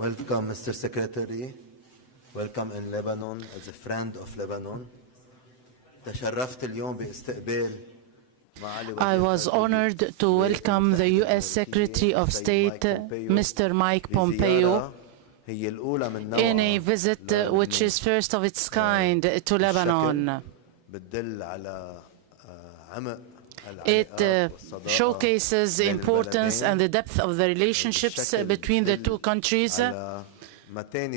Welcome, Mr. Secretary. Welcome in Lebanon as a friend of Lebanon. تشرفت اليوم باستقبال I was honored to welcome the U.S. Secretary of State, Mr. Mike Pompeo, in a visit which is first of its kind to Lebanon. It showcases the importance and the depth of the relationships between the two countries,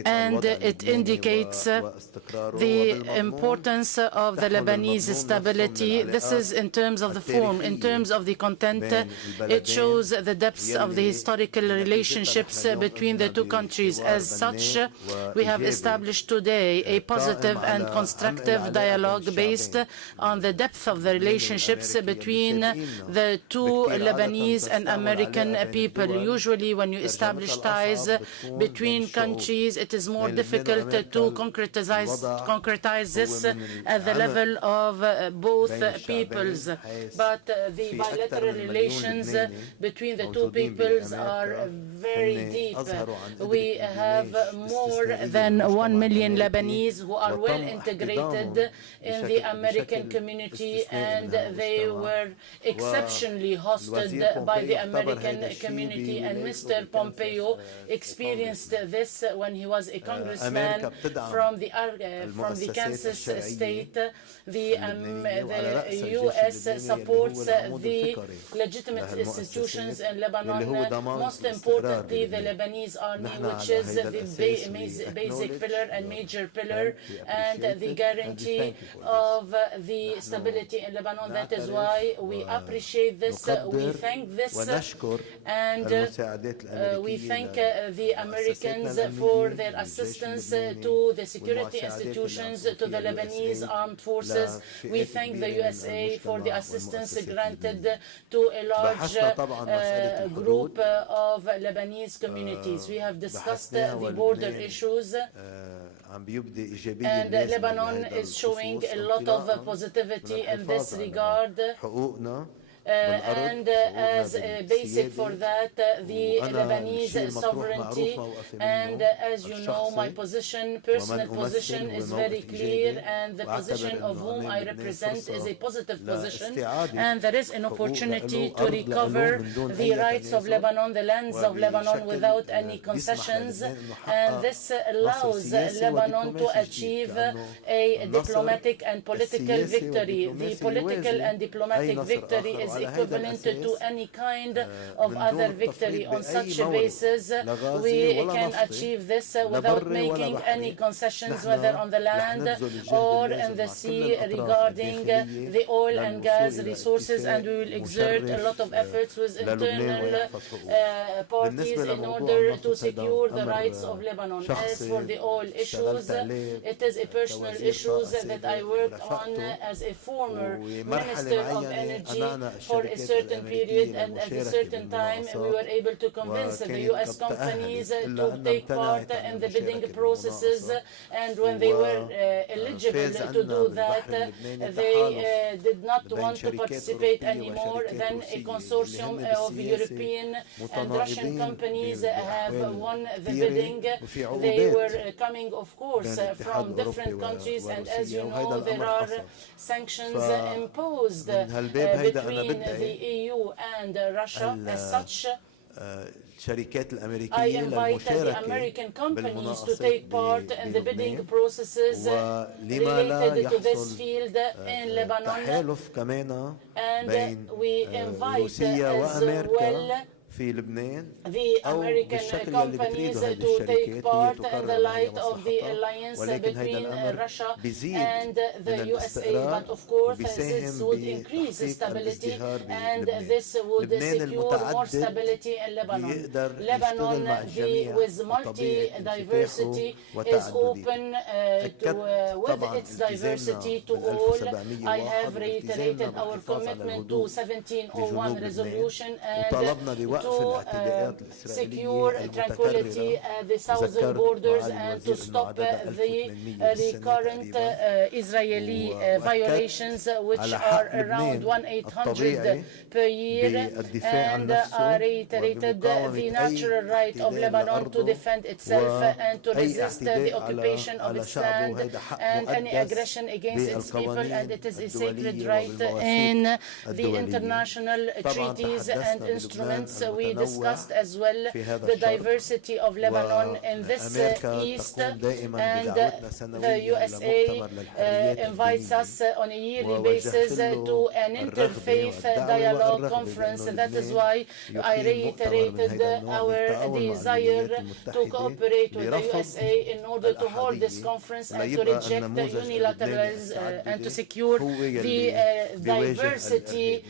and it indicates the importance of the Lebanese stability. This is in terms of the form. In terms of the content, it shows the depths of the historical relationships between the two countries. As such, we have established today a positive and constructive dialogue based on the depth of the relationships between the two Lebanese and American people. Usually, when you establish ties between countries, it is more difficult to concretize this at the level of both peoples. But the bilateral relations between the two peoples are very deep. We have more than 1 million Lebanese who are well integrated in the American community, and they were exceptionally hosted by the American community. And Mr. Pompeo experienced this when he was a congressman from the Kansas state. The U.S. supports the legitimate institutions in Lebanon, most importantly the Lebanese army, which is the basic pillar and major pillar and the guarantee of the stability in Lebanon. That is why we appreciate this, we thank this, and we thank the Americans for their assistance to the security institutions, to the Lebanese armed forces. We thank the USA for the assistance granted to a large group of Lebanese communities. We have discussed the border issues, and Lebanon is showing a lot of positivity in this regard. And as a basic for that, the Lebanese sovereignty, and as you know, my personal position is very clear, and the position of whom I represent is a positive position, and there is an opportunity to recover the rights of Lebanon, the lands of Lebanon, without any concessions, and this allows Lebanon to achieve a diplomatic and political victory. The political and diplomatic victory is equivalent to any kind of other victory. On such a basis, we can achieve this without making any concessions, whether on the land or in the sea, regarding the oil and gas resources, and we will exert a lot of efforts with internal parties in order to secure the rights of Lebanon. As for the oil issues, it is a personal issue that I worked on as a former Minister of Energy for a certain period, and at a certain time we were able to convince the U.S. companies to take part in the bidding processes, and when they were eligible to do that, they did not want to participate anymore. Then a consortium of European and Russian companies have won the bidding. They were coming, of course, from different countries, and as you know, there are sanctions imposed between the EU and Russia. As such, I invite the American companies to take part in the bidding processes related to this field in Lebanon, and we invite as well the American companies to take part in the light of the alliance between Russia and the USA. But of course, this would increase stability, and this would secure more stability in Lebanon. Lebanon, with multi-diversity, is open with its diversity to all. I have reiterated our commitment to 1701 resolution and secure tranquility at the southern borders and to stop the recurrent Israeli violations, which are around 1,800 per year, and reiterated the natural right of Lebanon to defend itself and to resist the occupation of its land and any aggression against its people, and it is a sacred right in the international treaties and instruments. We discussed as well the diversity of Lebanon in this east, and the USA invites us on a yearly basis to an interfaith dialogue conference. That is why I reiterated our desire to cooperate with the USA in order to hold this conference and to reject unilateralism and to secure the diversity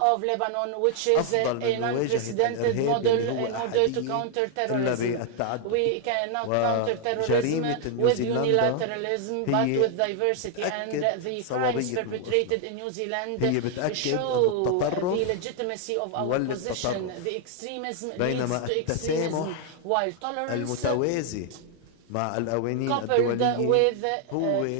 of Lebanon, which is an unprecedented model in order to counter terrorism. We cannot counter terrorism with unilateralism, but with diversity, and the crimes perpetrated in New Zealand show the legitimacy of our position. The extremism leads to extremism, while tolerance coupled with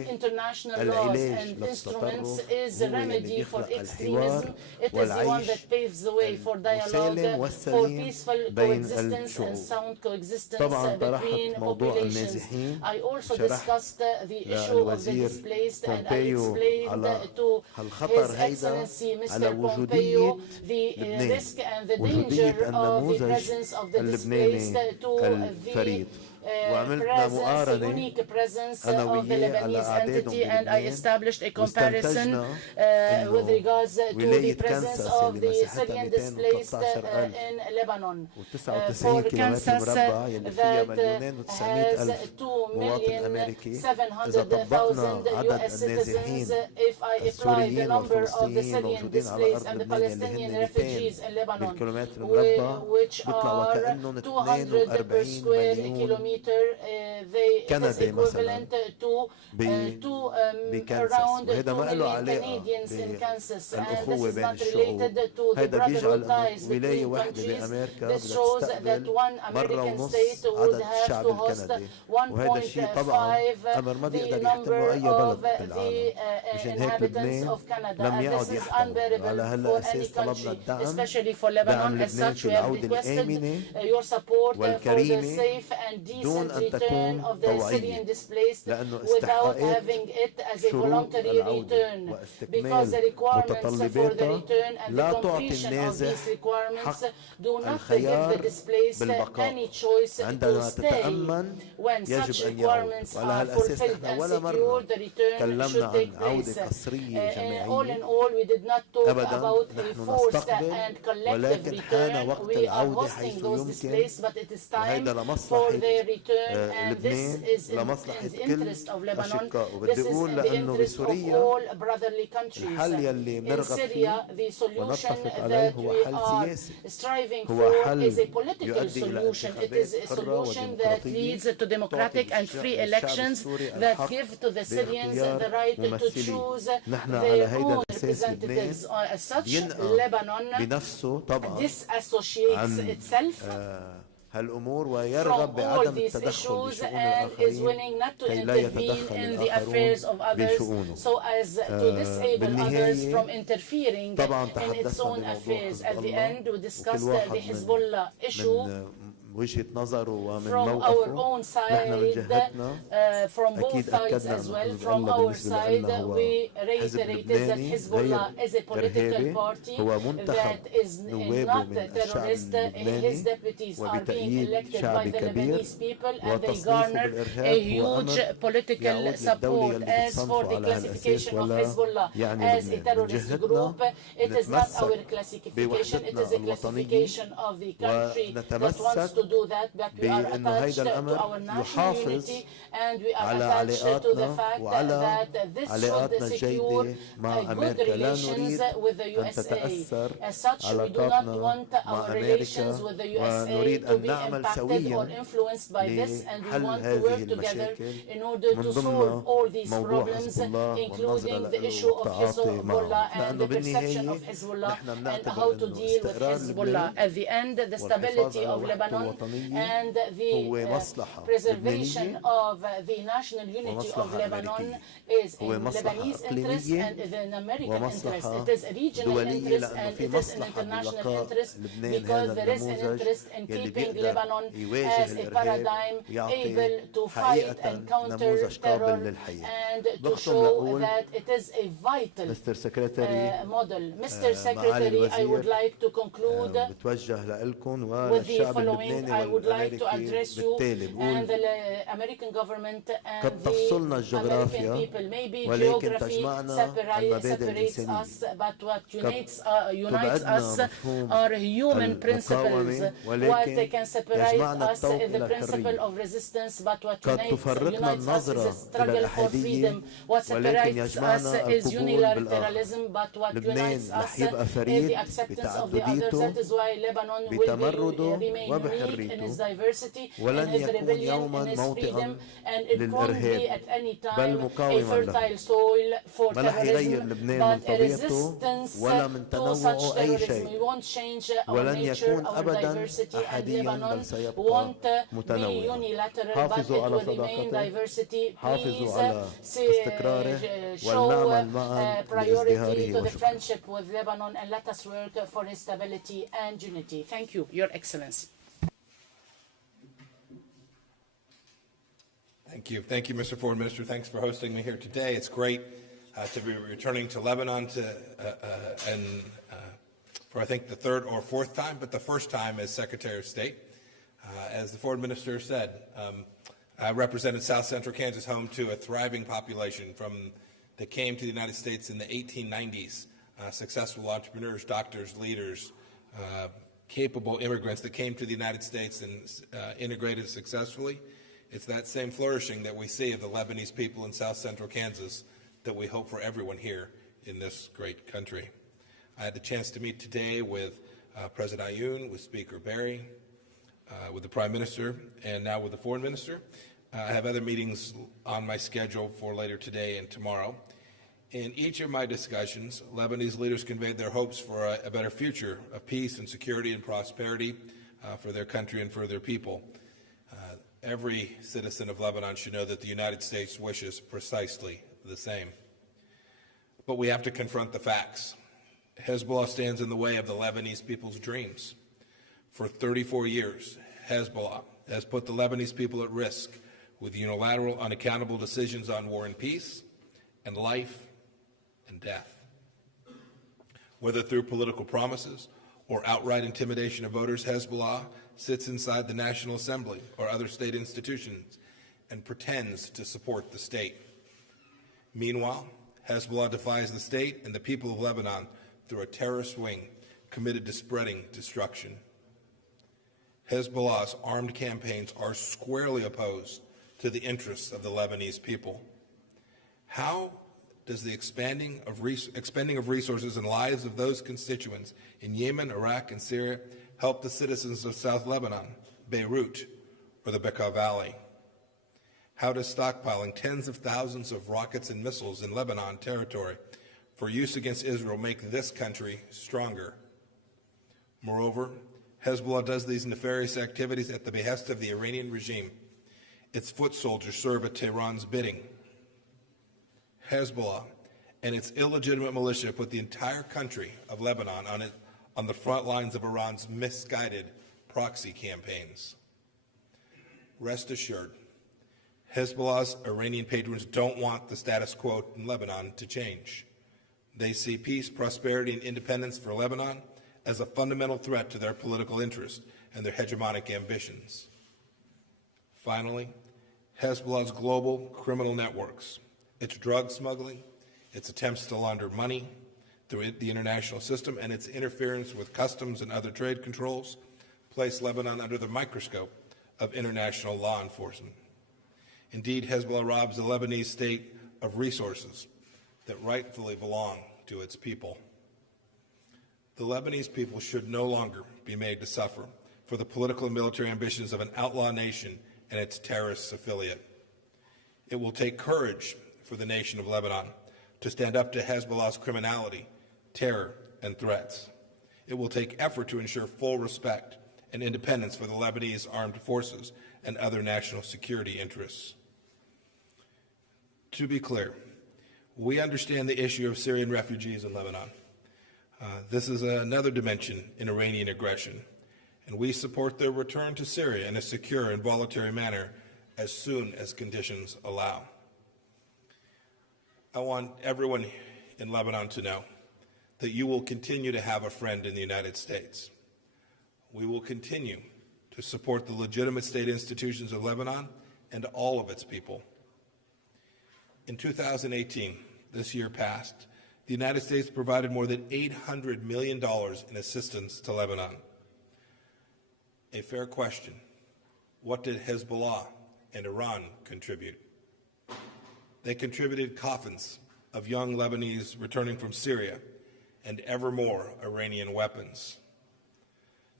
international laws and instruments is a remedy for extremism. It is the one that paves the way for dialogue, for peaceful coexistence and sound coexistence between populations. I also discussed the issue of the displaced, and I explained to His Excellency Mr. Pompeo the risk and the danger of the presence of the displaced to the unique presence of the Lebanese entity, and I established a comparison with regards to the presence of the Syrian displaced in Lebanon. For Kansas, that has 2,700,000 US citizens. If I apply the number of the Syrian displaced and the Palestinian refugees in Lebanon, which are 200 per square kilometer, it is equivalent to around 2 million Canadians in Kansas, and this is not related to the brotherhood ties between countries. This shows that one American state would have to host 1.5 the number of the inhabitants of Canada, and this is unbearable for any country, especially for Lebanon. As such, we have requested your support for the safe and decent return of the Syrian displaced without having it as a voluntary return, because the requirements for the return and the completion of these requirements do not give the displaced any choice to stay. When such requirements are fulfilled and secured, the return should take place. All in all, we did not talk about a forced and collective return. We are hosting those displaced, but it is time for their return, and this is in the interest of Lebanon. This is in the interest of all brotherly countries. In Syria, the solution that we are striving for is a political solution. It is a solution that leads to democratic and free elections that give to the Syrians the right to choose their own representatives. As such, Lebanon disassociates itself from all these issues and is willing not to intervene in the affairs of others so as to disable others from interfering in its own affairs. At the end, we discussed the Hezbollah issue from our own side, from both sides as well. From our side, we reiterated that Hezbollah is a political party that is not a terrorist. His deputies are being elected by the Lebanese people, and they garner a huge political support. As for the classification of Hezbollah as a terrorist group, it is not our classification. It is a classification of the country that wants to do that, but we are attached to our national unity, and we are attached to the fact that this should secure good relations with the USA. As such, we do not want our relations with the USA to be impacted or influenced by this, and we want to work together in order to solve all these problems, including the issue of Hezbollah and the perception of Hezbollah and how to deal with Hezbollah. At the end, the stability of Lebanon and the preservation of the national unity of Lebanon is in Lebanese interest and is in American interest. It is a regional interest and it is an international interest, because there is an interest in keeping Lebanon as a paradigm able to fight and counter terror and to show that it is a vital model. Mr. Secretary, I would like to conclude with the following. I would like to address you and the American government and the American people. Maybe geography separates us, but what unites us are human principles. What can separate us is the principle of resistance, but what unites us is a struggle for freedom. What separates us is unilateralism, but what unites us is the acceptance of the others. That is why Lebanon will remain unique in its diversity, in its rebellion, in its freedom, and it won't be at any time a fertile soil for terrorism, but a resistance to such terrorism. We won't change our nature, our diversity, and Lebanon won't be unilateral, but it will remain diversity. Please show priority to the friendship with Lebanon and let us work for its stability and unity. Thank you, Your Excellency. Thank you. Thank you, Mr. Foreign Minister. Thanks for hosting me here today. It's great to be returning to Lebanon for I think the third or fourth time, but the first time as Secretary of State. As the Foreign Minister said, I represented South Central Kansas, home to a thriving population that came to the United States in the 1890s. Successful entrepreneurs, doctors, leaders, capable immigrants that came to the United States and integrated successfully. It's that same flourishing that we see of the Lebanese people in South Central Kansas that we hope for everyone here in this great country. I had the chance to meet today with President Ayoun, with Speaker Berry, with the Prime Minister, and now with the Foreign Minister. I have other meetings on my schedule for later today and tomorrow. In each of my discussions, Lebanese leaders conveyed their hopes for a better future of peace and security and prosperity for their country and for their people. Every citizen of Lebanon should know that the United States wishes precisely the same. But we have to confront the facts. Hezbollah stands in the way of the Lebanese people's dreams. For 34 years, Hezbollah has put the Lebanese people at risk with unilateral, unaccountable decisions on war and peace, and life and death. Whether through political promises or outright intimidation of voters, Hezbollah sits inside the National Assembly or other state institutions and pretends to support the state. Meanwhile, Hezbollah defies the state and the people of Lebanon through a terrorist wing committed to spreading destruction. Hezbollah's armed campaigns are squarely opposed to the interests of the Lebanese people. How does the expending of resources and lives of those constituents in Yemen, Iraq, and Syria help the citizens of South Lebanon, Beirut, or the Bekaa Valley? How does stockpiling tens of thousands of rockets and missiles in Lebanon territory for use against Israel make this country stronger? Moreover, Hezbollah does these nefarious activities at the behest of the Iranian regime. Its foot soldiers serve at Tehran's bidding. Hezbollah and its illegitimate militia put the entire country of Lebanon on the front lines of Iran's misguided proxy campaigns. Rest assured, Hezbollah's Iranian patrons don't want the status quo in Lebanon to change. They see peace, prosperity, and independence for Lebanon as a fundamental threat to their political interests and their hegemonic ambitions. Finally, Hezbollah's global criminal networks, its drug smuggling, its attempts to launder money through the international system, and its interference with customs and other trade controls place Lebanon under the microscope of international law enforcement. Indeed, Hezbollah robs the Lebanese state of resources that rightfully belong to its people. The Lebanese people should no longer be made to suffer for the political and military ambitions of an outlaw nation and its terrorist affiliate. It will take courage for the nation of Lebanon to stand up to Hezbollah's criminality, terror, and threats. It will take effort to ensure full respect and independence for the Lebanese armed forces and other national security interests. To be clear, we understand the issue of Syrian refugees in Lebanon. This is another dimension in Iranian aggression, and we support their return to Syria in a secure and voluntary manner as soon as conditions allow. I want everyone in Lebanon to know that you will continue to have a friend in the United States. We will continue to support the legitimate state institutions of Lebanon and all of its people. In 2018, this year past, the United States provided more than $800 million in assistance to Lebanon. A fair question: what did Hezbollah and Iran contribute? They contributed coffins of young Lebanese returning from Syria and ever more Iranian weapons.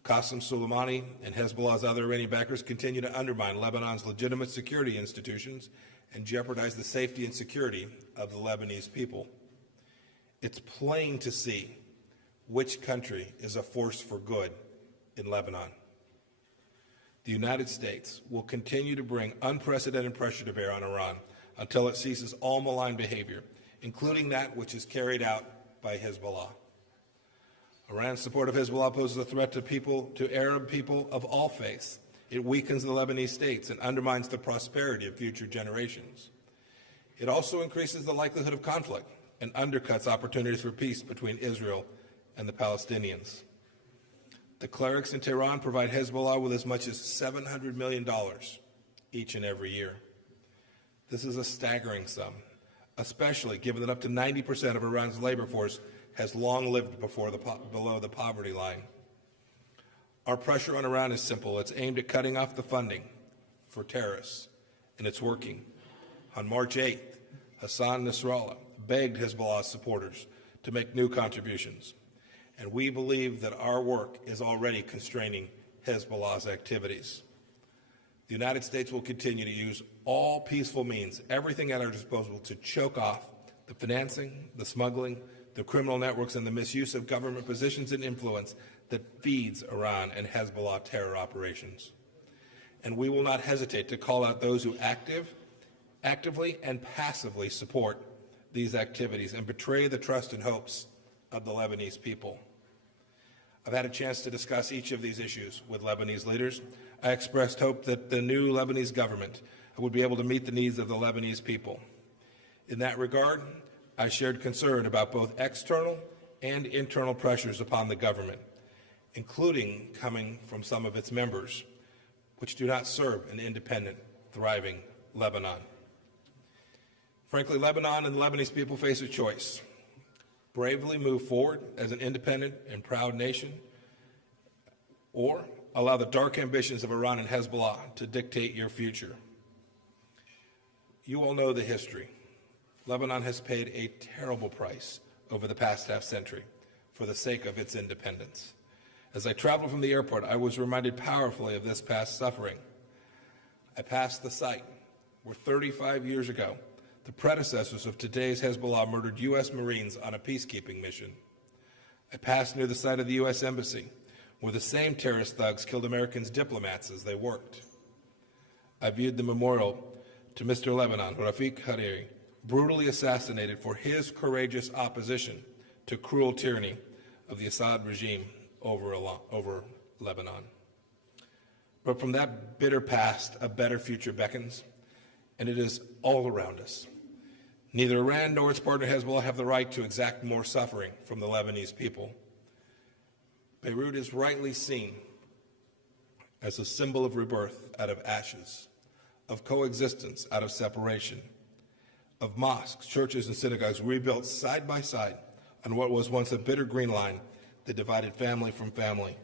Qasem Soleimani and Hezbollah's other Iranian backers continue to undermine Lebanon's legitimate security institutions and jeopardize the safety and security of the Lebanese people. It's plain to see which country is a force for good in Lebanon. The United States will continue to bring unprecedented pressure to bear on Iran until it ceases all malign behavior, including that which is carried out by Hezbollah. Iran's support of Hezbollah poses a threat to Arab people of all faiths. It weakens the Lebanese states and undermines the prosperity of future generations. It also increases the likelihood of conflict and undercuts opportunities for peace between Israel and the Palestinians. The clerics in Tehran provide Hezbollah with as much as $700 million each and every year. This is a staggering sum, especially given that up to 90% of Iran's labor force has long lived below the poverty line. Our pressure on Iran is simple. It's aimed at cutting off the funding for terrorists, and it's working. On March 8th, Hassan Nasrallah begged Hezbollah's supporters to make new contributions, and we believe that our work is already constraining Hezbollah's activities. The United States will continue to use all peaceful means, everything at our disposal, to choke off the financing, the smuggling, the criminal networks, and the misuse of government positions and influence that feeds Iran and Hezbollah terror operations. And we will not hesitate to call out those who actively and passively support these activities and betray the trust and hopes of the Lebanese people. I've had a chance to discuss each of these issues with Lebanese leaders. I expressed hope that the new Lebanese government would be able to meet the needs of the Lebanese people. In that regard, I shared concern about both external and internal pressures upon the government, including coming from some of its members, which do not serve an independent, thriving Lebanon. Frankly, Lebanon and the Lebanese people face a choice: bravely move forward as an independent and proud nation, or allow the dark ambitions of Iran and Hezbollah to dictate your future. You all know the history. Lebanon has paid a terrible price over the past half-century for the sake of its independence. As I traveled from the airport, I was reminded powerfully of this past suffering. I passed the site where 35 years ago, the predecessors of today's Hezbollah murdered U.S. Marines on a peacekeeping mission. I passed near the site of the U.S. Embassy, where the same terrorist thugs killed American diplomats as they worked. I viewed the memorial to Mr. Lebanon, Rafiq Hariri, brutally assassinated for his courageous opposition to cruel tyranny of the Assad regime over Lebanon. But from that bitter past, a better future beckons, and it is all around us. Neither Iran nor its partner Hezbollah have the right to exact more suffering from the Lebanese people. Beirut is rightly seen as a symbol of rebirth out of ashes, of coexistence out of separation, of mosques, churches, and synagogues rebuilt side by side on what was once a bitter green line that divided family from family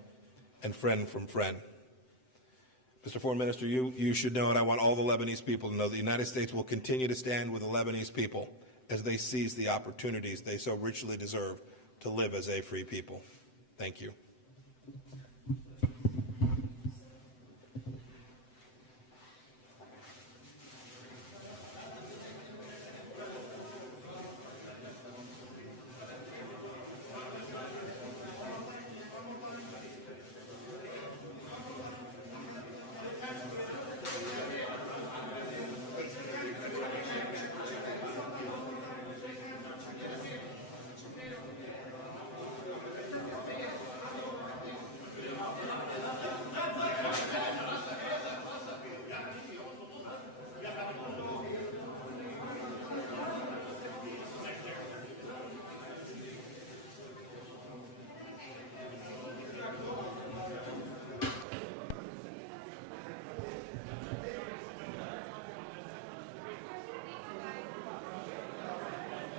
and friend from friend. Mr. Foreign Minister, you should know, and I want all the Lebanese people to know, the United States will continue to stand with the Lebanese people as they seize the opportunities they so richly deserve to live as a free people. Thank you.